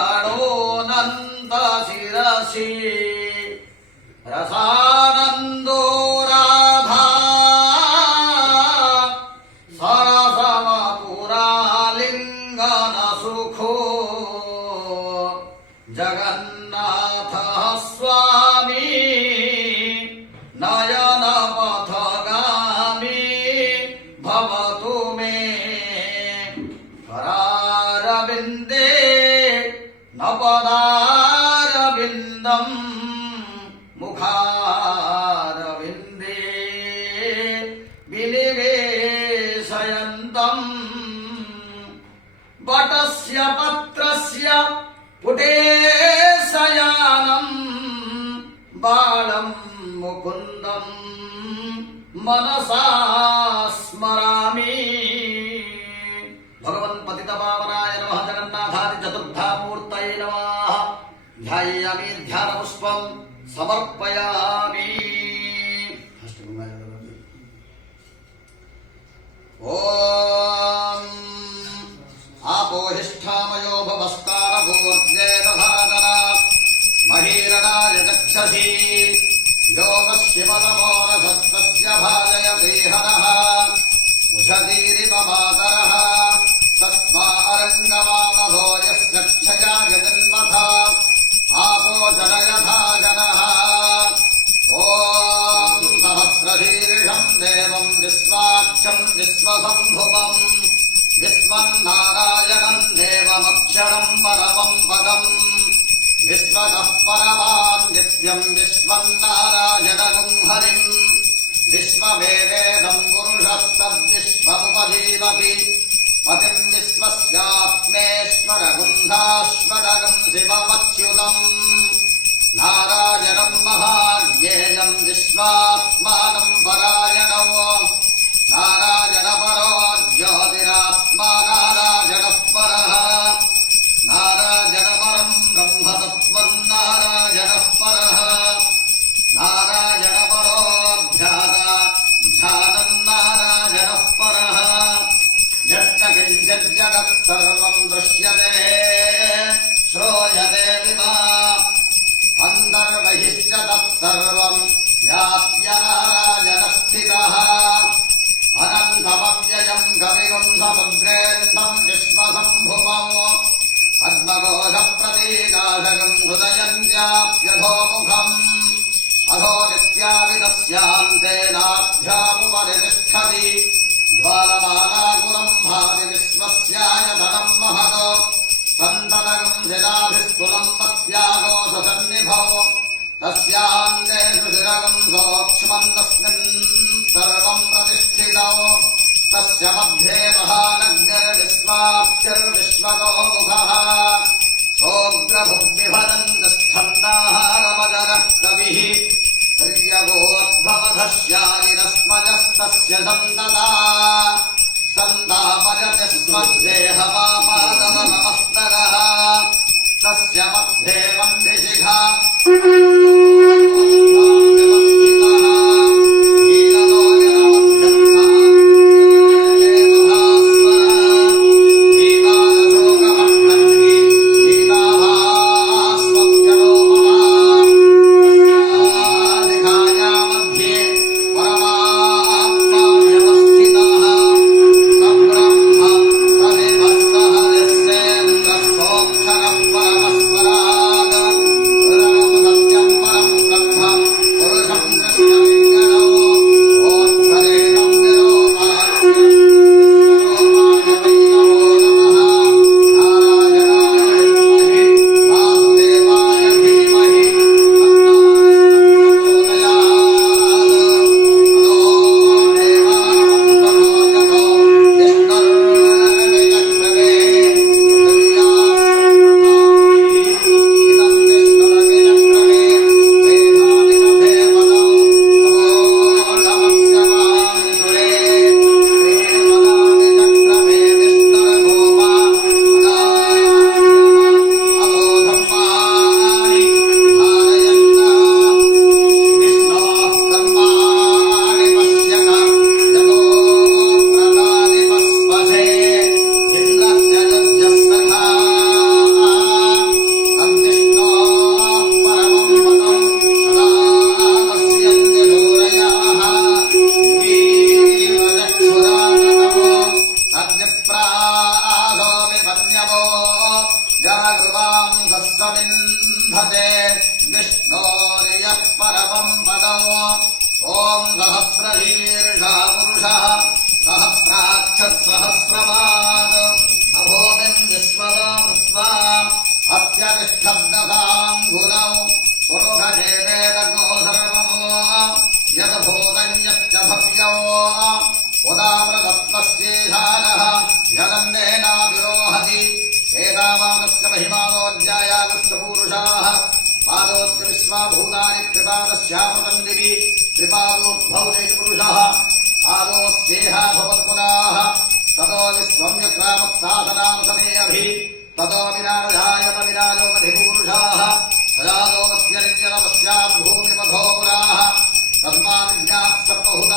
चरणोऽनन्त शिरसि रसानन्दो राधा सरसवपुरालिङ्गन सुखो जगन्नाथः स्वामी नयन पथगामी भवतु मे करारविन्दे न पदारविन्दम् मुखारविन्दे विनिवेशयन्तम् वटस्य पत्रस्य पुटे शयानम् बालम् मुकुन्दम् मनसा स्मरामि। भगवन् पतितपावनाय नमः। जगन्नाथादि चतुर्धामूर्तये नमः। ध्यायामि ध्यानपुष्पम् समर्पयामि। ॐ आपोहिष्ठामयो भवस्तारभूर्जेन धादना महीरणाय चक्षसि योगशिवनमोरसस्तस्य भाजयते हरः उषतीरिव मातरः तस्मारङ्गमामभो यस्य क्षयाय जन्मथा आपो जनयथा जनः। ॐ सहस्रशीर्षम् देवम् विश्वाक्षम् विश्वसम्भुवम् विश्वम् नारायणम् देवमक्षरम् परमम् पदम् विश्वतः परमाम् नित्यम् विश्वम् नारायणगुम् हरिम् विश्वमेवेदम् पुरुषस्तद्विश्वमुपजीवति पतिम् विश्वस्यात्मेश्वरगुन्धाश्वरगम् शिवमच्युतम् नारायणम् महाज्ञेयम् विश्वात्मानम् परायणो नारायणपरो ज्योतिरात्मा नारायणः परः नारायणपरम् ब्रह्मतत्त्वम् नारायणः परः नारायणपरो ध्यानम् नारायणः परः यच्च किञ्चिज्जगत् सर्वम् दृश्यते श्रूयते विना अन्तर्बहिश्च तत्सर्वम् व्याप्य नारायणस्थितः अनन्तमव्ययम् कविगुम् समुद्रेन्दम् विश्वसम्भुवम् पद्मकोशप्रतीकाशकम् हृदयम् व्याप्यधोमुखम् अधो नित्याविदस्यान्तेनाभ्यामुपरितिष्ठति ज्वालमालाकुलम् भाति विश्वस्यायतनम् महतो सन्ततम् शिलाभिस्तुलम् मत्यागोषसन्निभौ तस्यान्तेषु शिरगम् सूक्ष्मम् तस्मिन् सर्वम् प्रतिष्ठितौ तस्य मध्ये महानग्निर्विश्वाप्तिर्विश्वतो मुखः सोऽग्रभुग्विभदन्तस्थन्दाहारमजरः कविः तिर्यगोद्भवधस्यायिरस्मजस्तस्य सन्तता सन्तापजति स्मन् देहमापादनमस्तरः तस्य मध्ये वह्निशिखा देवो जागृवांसस्वमिन्धते विष्णोर्यः परमम् पदम् ॐ सहस्रशीर्षः पुरुषः सहस्राक्षः सहस्रपात् अभूमिम् विश्वतो कृत्वा अत्यतिष्ठद्दशाङ्गुलौ पुरुषेवेदगो सर्वमो यद्भूतम् यच्च भव्यो उदामृतत्वस्येषानः जगन्नेनाविरोहति एतावानस्य महिमानोऽध्यायागुस्तपूरुषाः पादोऽस्य विश्वाभूतानि त्रिपादस्यामृतम् दिवि त्रिपादोद्भवति पुरुषः पादोऽस्येह भवत्पुनाः ततो विश्वम् यक्रामत्सासनामसमेऽभि ततो विराजायत विराजोऽधिपूरुषाः सजातोऽस्य नित्यतपस्यात् भूमिपथो पुराः तस्मान्ज्ञात् सर्वभूतानां